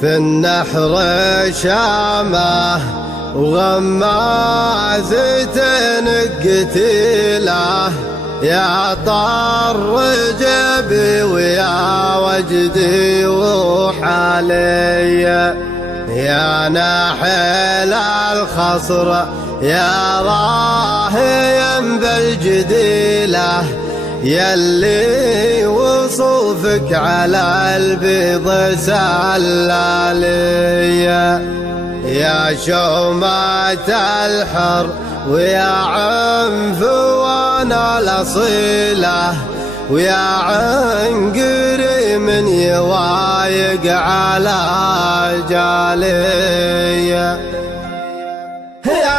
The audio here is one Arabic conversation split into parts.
في النحر شامه وغمازة قتيله يا طر جبي ويا وجدي وحالي يا ناحل الخصر يا راهيا بالجديله يلي وصوفك على البيض سلالي يا شومة الحر ويا عنفوان الأصيلة ويا عنقري من يوايق على جالي يا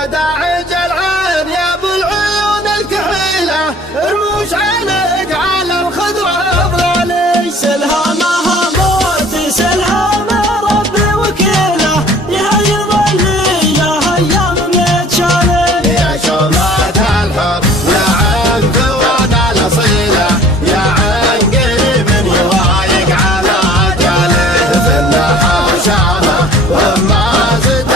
داعج العين يا ابو العيون الكحيلة رموش عينك على الخضرة افضلي سلهامها موتي سلهامها ربي وكيله يهيض الليله ايام متشالي يا شومة الحر يا عنفوان الأصيلة يا عنقري من يوايق على جالي في النحر شامه وغمازة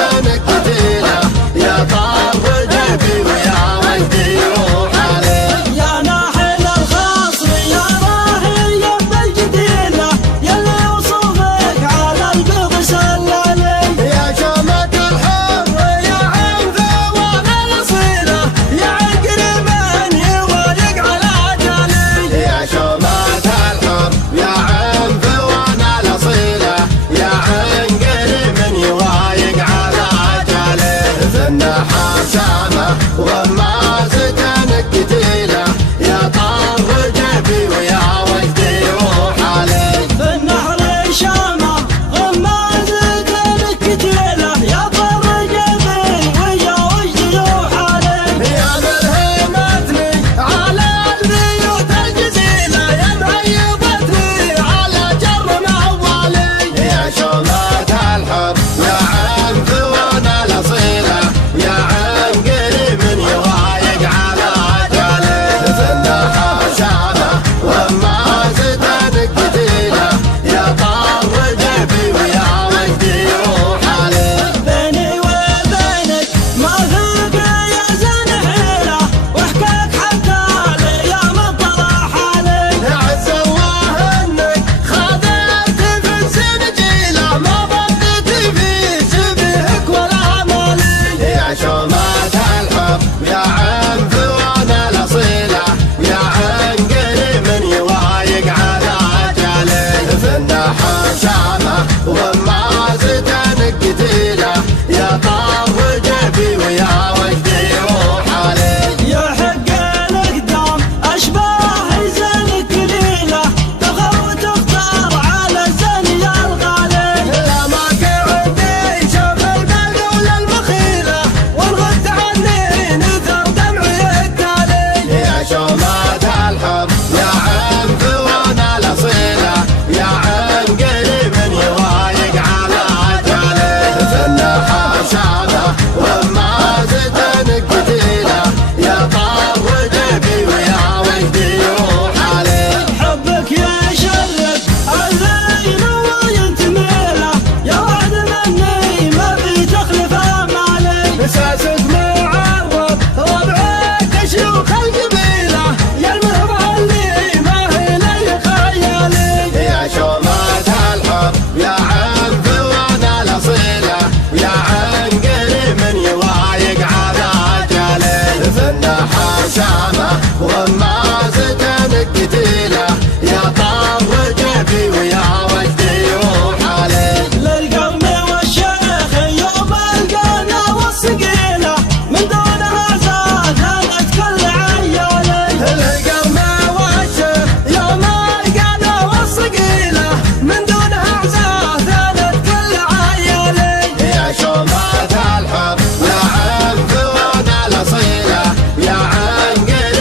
قتيله يا طر جبي ويا وجدي وحالي يا ناحل الخصر يا راهي بالجديله يلي وصوفك على البيض سلالي يا شومة الحر يا عنفوان الأصيلة يا عقري من يوايق على جالي يا شومة الحر يا عنفوان الأصيلة يا عنقري من يوايق على جالي في النحر شامه وغمازة قتيله يا طر جبي ويا وجدي وحالي في النحر شامه غمازة الكتيله يا طر جبي ويا وجدي وحالي يا ملهمتني على البيوت الجزيلة يا مهيبتني على جر موالي يا شومة الحر يا عنفوان الأصيلة يا عنقري من يوايق على جالي في النحر شامه وغمازة قتيله يا طر جبي ويا وجدي وحالي بيني وبينك ما فيك يا زين حيله واحكاك حتى الايام الطرح علي عز الله انك خذلت في السنجيله ما ضبطت في شبهك ولا مالي يا شومة الحر يا عنفوان الأصيلة يا عنقري من يوايق على جالي في النحر شامه وغمازة قتيله يا طر جبي ويا وجدي وحالي يا حق الاقدام اشباه زين كليله تغر وتختار على الزين يا الغالي لا ما عندي شوف البلد المخيلة والغد عني نثر دمعي التالي يا شومة الحر يا عنفوان الأصيلة يا عنقري من يوايق على جالي في النحر شامه وغمازة قتيله يا طر جبي ويا وجدي وحالي حبك يشرف الليل وينتميله يا وعد مني ما بتخلف امالي مساسك معرض ربعك شيوخ القبيلة يا المهبة اللي ما هي لي خيالي يا شومة الحر يا عنفوان الأصيلة يا عنقري من يوايق على جالي في النحر شامه وغمازة قتيله يا طر جبي ويا وجدي وحالي للقرن والشيخ يوم القنا والثقيله من دونها زادت كل عيالي القرن والشيخ يوم القنا والصقيلة من دونها عزاه ثالث كل عيالي يا شومة الحر يا عنفوان الأصيلة يا عنقري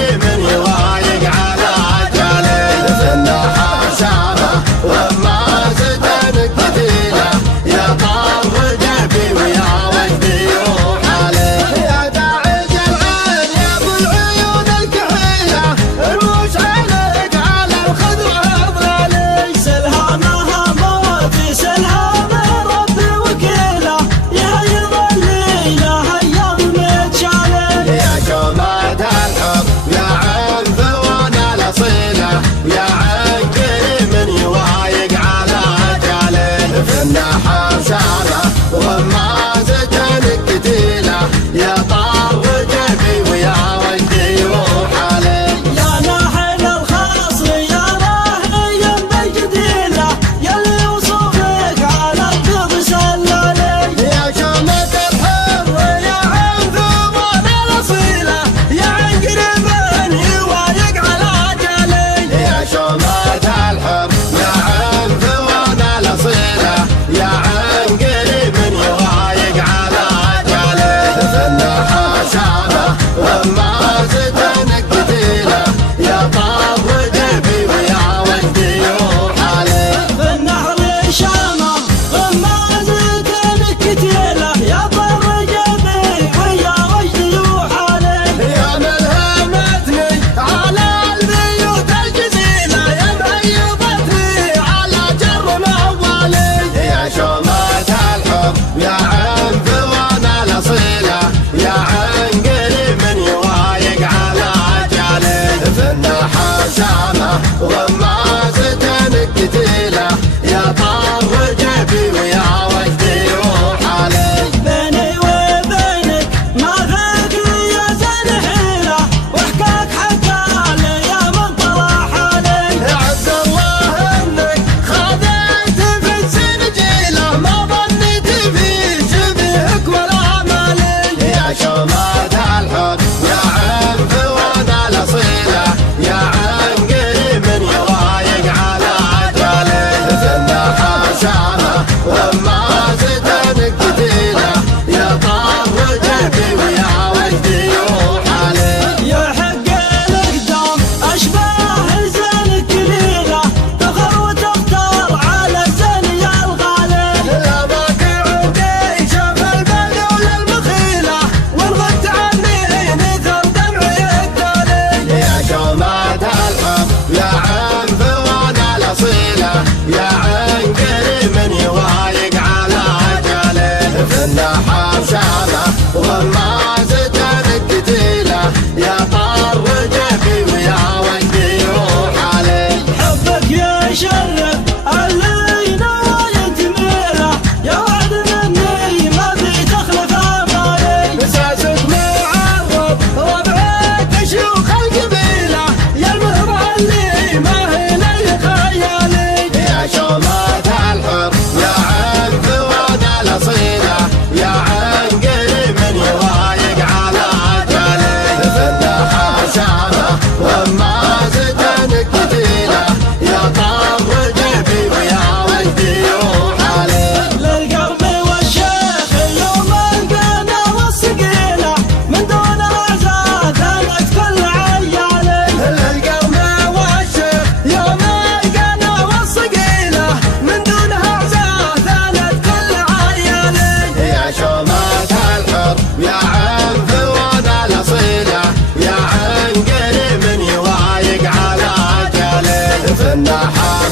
النحاس